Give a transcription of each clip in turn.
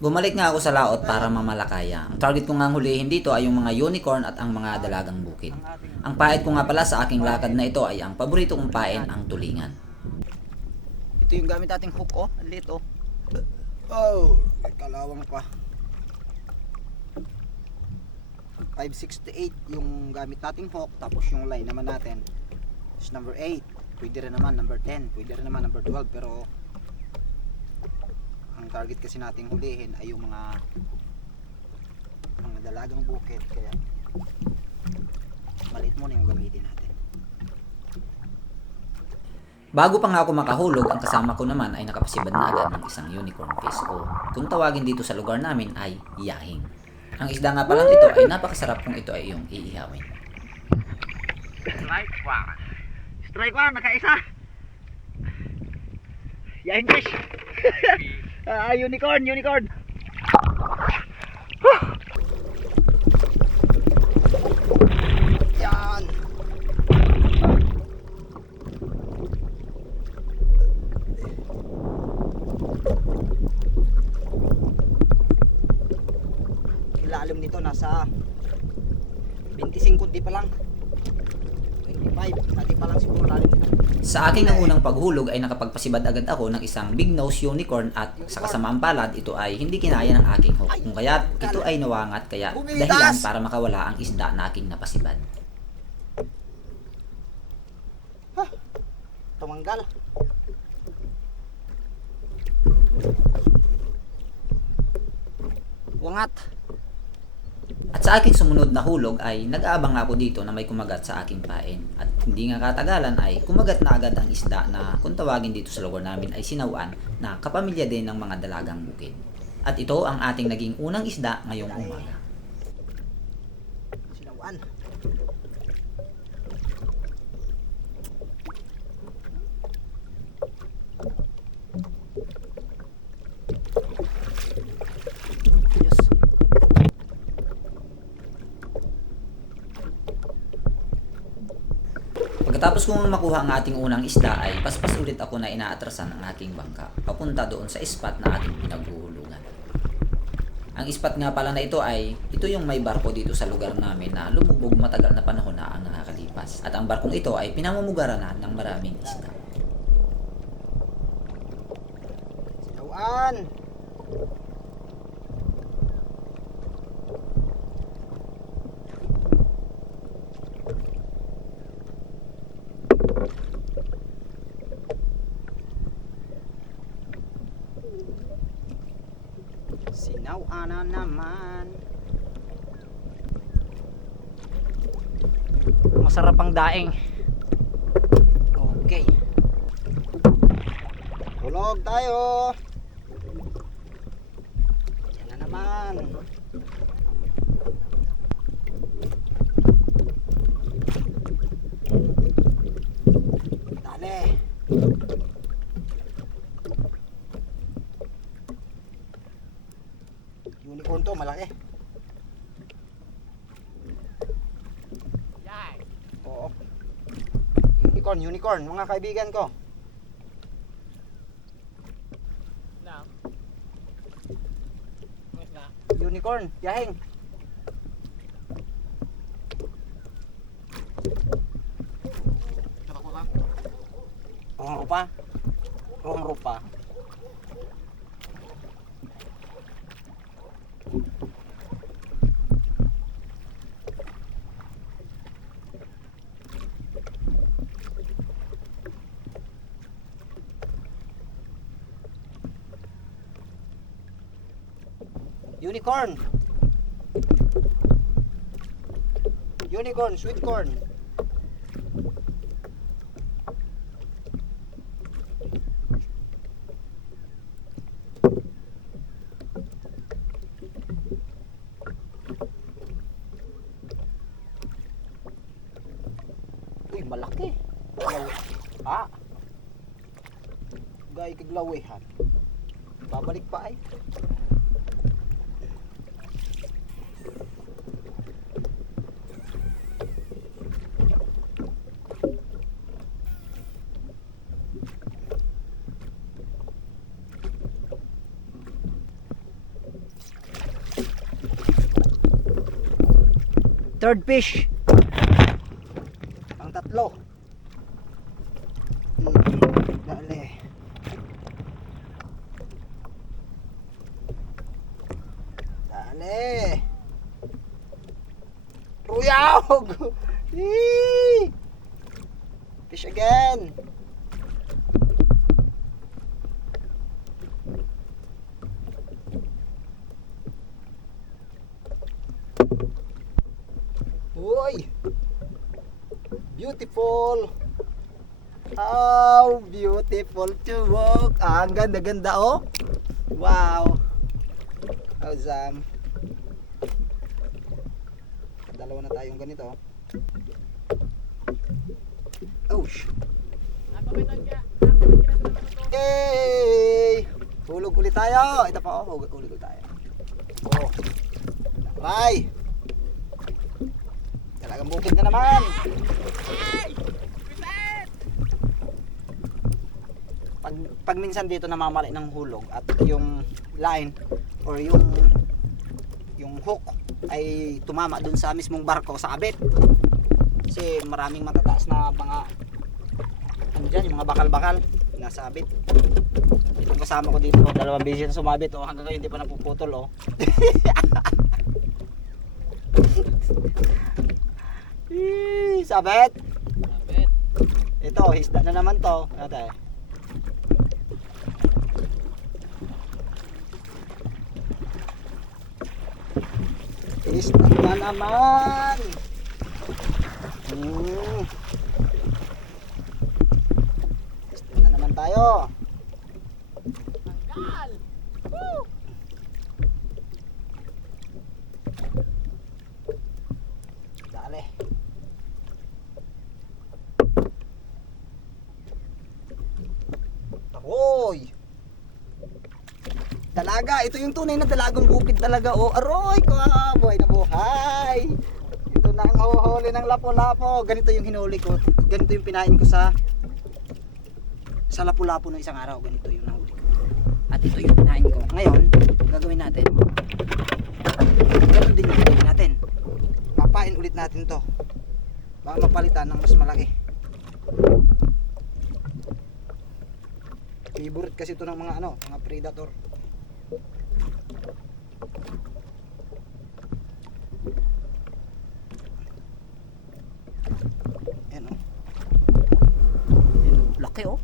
Bumalik nga ako sa laot para mamalakaya. Ang target ko nga hulihin dito ay yung mga unicorn at ang mga dalagang bukid. Ang pait ko nga pala sa aking lakad na ito ay ang paborito kong pain, ang tulingan. Ito yung gamit nating hook oh. Ang liit oh. Oh, may kalawang pa. 568 yung gamit nating hook. Tapos yung line naman natin is number 8. Pwede rin naman number 10. Pwede rin naman number 12. Pero ang target kasi nating hulihin ay yung mga mga dalagang bukid. Kaya maliit muna yung gamitin natin. Bago pa nga ako makahulog, ang kasama ko naman ay nakapasibad na agad ng isang unicorn fish o kung tawagin dito sa lugar namin ay yahing. Ang isda nga palang ito ay napakasarap kung ito ay iyong iihawin. Strike one. Strike one, nakaisa. Yahin fish. Ah, unicorn, unicorn. Yan. Ilalim nito nasa 25 di pa lang. 25, pati pa lang siguro lalim nito. Sa aking ang unang paghulog ay nakapagpasibad agad ako ng isang big nose unicorn at sa kasamaang palad ito ay hindi kinaya ng aking hook. Kung kaya ito ay nawangat kaya dahilan para makawala ang isda na aking napasibad. Tumanggal. Wangat. At sa aking sumunod na hulog ay nag-aabang ako dito na may kumagat sa aking pain. At hindi nga katagalan ay kumagat na agad ang isda na kung tawagin dito sa lugar namin ay sinawan na kapamilya din ng mga dalagang bukid. At ito ang ating naging unang isda ngayong umaga. Sinawan. Diyos. Pagkatapos kong makuha ang ating unang isda ay paspas ulit ako na inaatrasan ng aking bangka papunta doon sa spot na ating pinaghuhulungan. Ang spot nga pala na ito ay ito yung may barko dito sa lugar namin na lumubog matagal na panahon na ang nakakalipas. At ang barkong ito ay pinamumugaran na ng maraming isda. Sinawan. Sinawan na naman. Masarap ang daing. Okay. Hulog tayo. Yan na naman. Dali. Unicorn to, malaki. Oo. Unicorn, mga kaibigan ko. Unicorn, yahing. Ang rupa. Ang rupa. Unicorn. Unicorn, sweet corn. Third fish. Beautiful! How beautiful to walk! Ah, ang ganda-ganda oh! Wow! Awesome! Dalawa na tayong ganito. Oh, sh- Hey! Hulog ulit tayo. Ito pa oh, hulog ulit tayo. Oh. Bye. Talagang bukid na naman. Pag, pag minsan dito namamali ng hulog at yung line or yung yung hook ay tumama dun sa mismong barko sa kabit. Kasi maraming matataas na mga ano dyan, yung mga bakal-bakal nasabit. Yung kasama ko dito, dalawang beses sumabit oh, hanggang ngayon hindi pa napuputol oh. Eee, sabit. Ito, isda na naman to. Ate. Isda na naman. Hmm. Isda na naman tayo. Dali. Ahoy! Dalaga, ito yung tunay na dalagang bukid talaga. Oh, aroy ko, buhay na buhay. Ito na ang huhuli ng lapo-lapo. Ganito yung hinuli ko. Ganito yung pinain ko sa sa lapu-lapu ng isang araw. Ganito yung nahuli ko. At ito yung pinain ko. Ngayon, gagawin natin. Ganun din yung gagawin natin. Papain ulit natin to. Baka mapalitan ng mas malaki. Favorite kasi ito ng mga ano, mga predator. Yan oh. Yan, oh. Laki oh.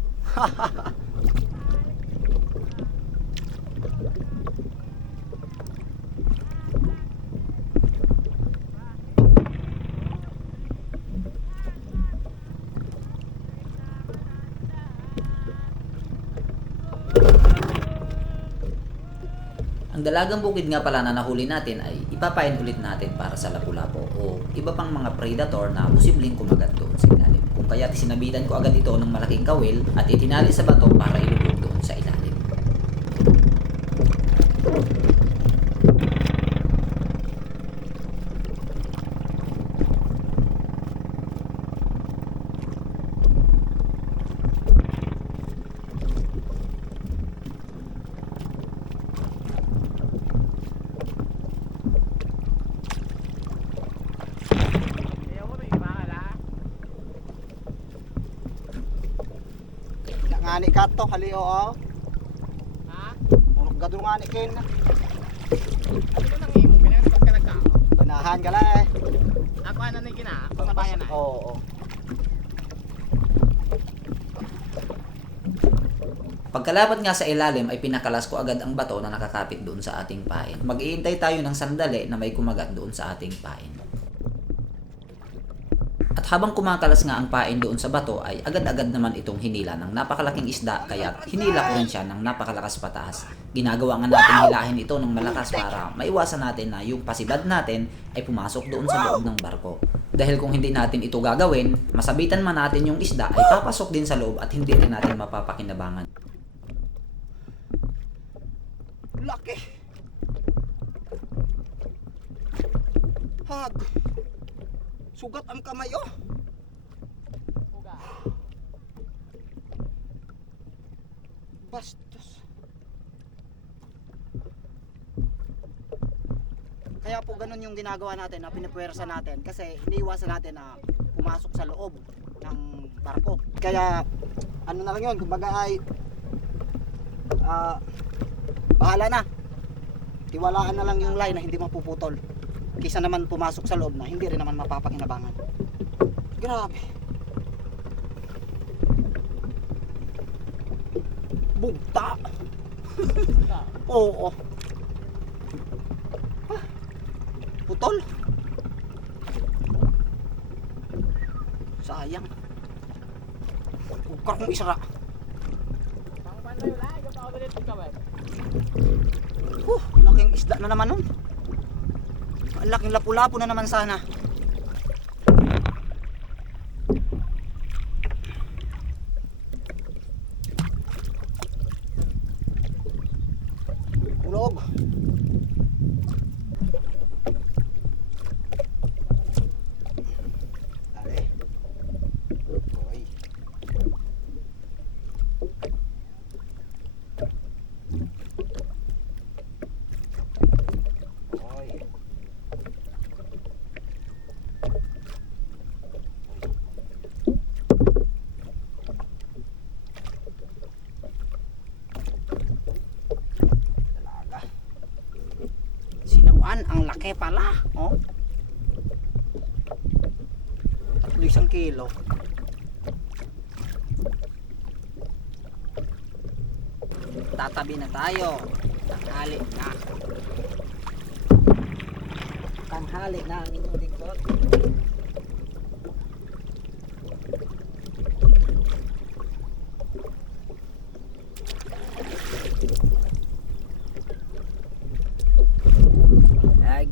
Ang dalagang bukid nga pala na nahuli natin ay ipapain ulit natin para sa lapu-lapo o iba pang mga predator na posibleng kumagat doon sa ilalim. Kung kaya sinabitan ko agad ito ng malaking kawil at itinali sa bato para ilubog doon sa ilalim. Ngani ka to, hali oh. Ha? Unog gadong ngani kin. Ano nang imo pinag ka nagka? Pinahan ka eh. Ako ano na gina? Pasabayan na. Oo, oo. Pagkalapit nga sa ilalim ay pinakalas ko agad ang bato na nakakapit doon sa ating pain. Mag-iintay tayo ng sandali na may kumagat doon sa ating pain. At habang kumakalas nga ang pain doon sa bato ay agad-agad naman itong hinila ng napakalaking isda kaya hinila ko rin siya ng napakalakas pataas. Ginagawa nga natin hilahin ito ng malakas para maiwasan natin na yung pasibad natin ay pumasok doon sa loob ng barko. Dahil kung hindi natin ito gagawin, masabitan man natin yung isda ay papasok din sa loob at hindi rin natin mapapakinabangan. Laki. Hag. Sugat ang kamay oh. Bastos. Kaya po ganun yung ginagawa natin na pinapwersa natin kasi iniiwasan natin na pumasok sa loob ng barko. Kaya ano na lang yun, kumbaga ay ah, bahala na. Tiwalaan na lang yung line na hindi mapuputol. Kisa naman pumasok sa loob na hindi rin naman mapapakinabangan. Grabe. Bugta. Oo. Ah, Putol. Sayang. Ukar kong isara. Huh, laking isda na naman nun. Ang laking lapu-lapu na naman sana. Ulog. Dali. Uy. Uy. Dalaga. Sinawan, ang laki pala. Oh. Tatlo isang kilo. Tatabi na tayo. Tanghali na. Tanghali na ang inyong lingkod.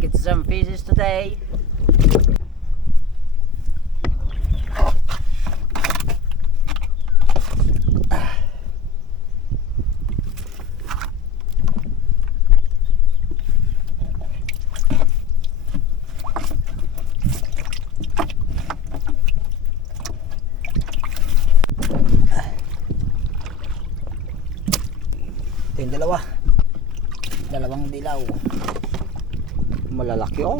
Get some fishes today. Malalaki oh.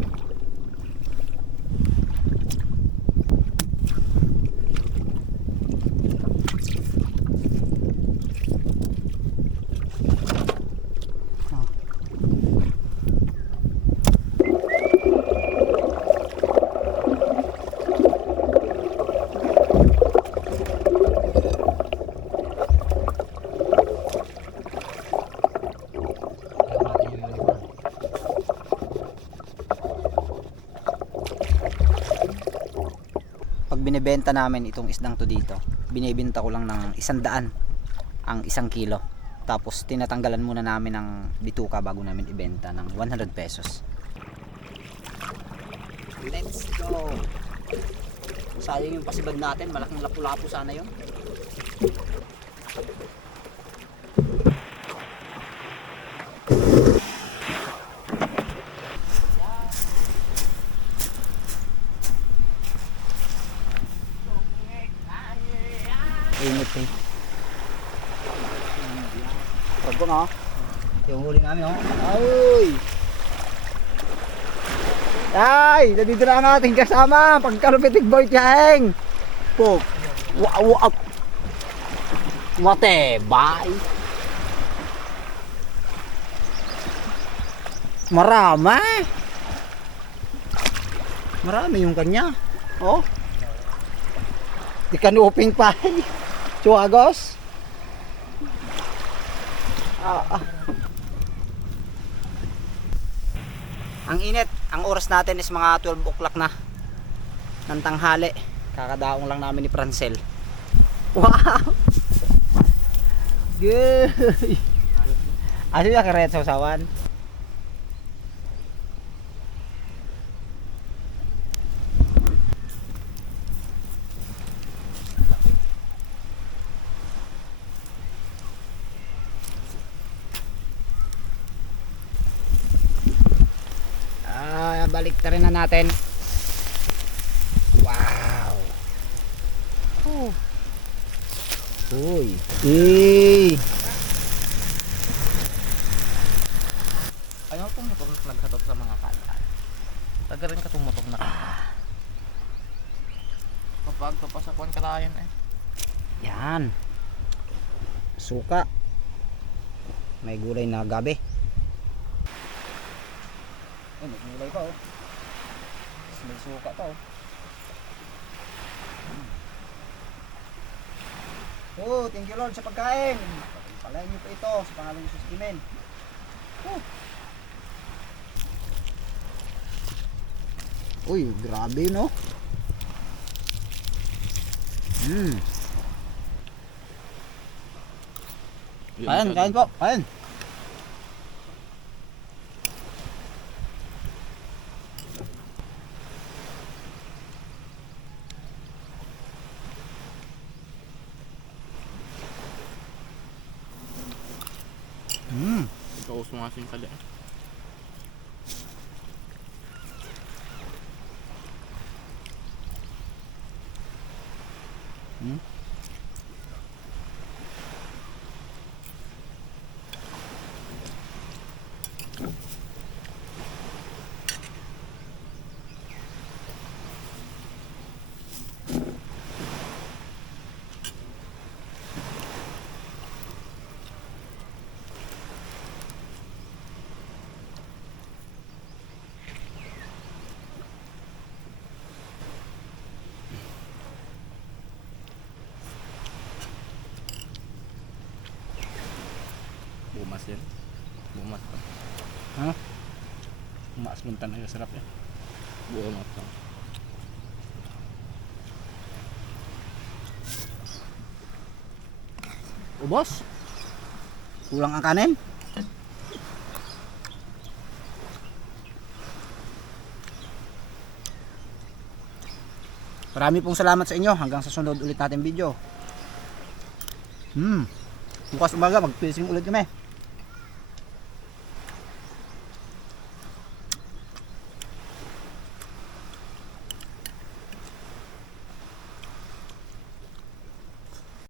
Binibenta namin itong isdang to dito. Binibenta ko lang ng isang daan ang isang kilo. Tapos tinatanggalan muna namin ng bituka bago namin ibenta ng 100 pesos. Let's go! Sayang yung pasibag natin. Malaking lapu-lapu sana yun init eh. Pagko na yung huli namin oh. Ay! Ay! Nandito na ang ating kasama pagkalupitig boy tiyaheng po. Wow wow matebay marami. Marami yung kanya. Oh. Di kanuping pa Chuagos ah, ah. Ang init, ang oras natin is mga 12 o'clock na ng tanghali. Kakadaong lang namin ni Francel. Wow! Good! Ano yung karet sa usawan? Ah, balik na rin na natin. Wow. Oh. Uy. Eh. Katong motor na naghatot sa mga kalaan. Taga rin katong motor na kalaan. Kapag papasakuan kalayan eh. Yan. Suka. May gulay na gabi. Ay, may gulay pa oh. Tapos May suka pa oh. Oh, thank you Lord sa pagkain. Palayan niyo po ito sa pangalan ni Jesus. Amen. Oh. Uy, grabe no. Mm. Kain, kain po, kain. Mm. Ikaw sumasing Bumas yan. Bumas pa. Ha? Buntan na yung sarap yan. Bumas pa. Ubos? Kulang ang kanin? Marami pong salamat sa inyo. Hanggang sa sunod ulit natin video. Hmm. Bukas umaga, mag-fishing ulit kami.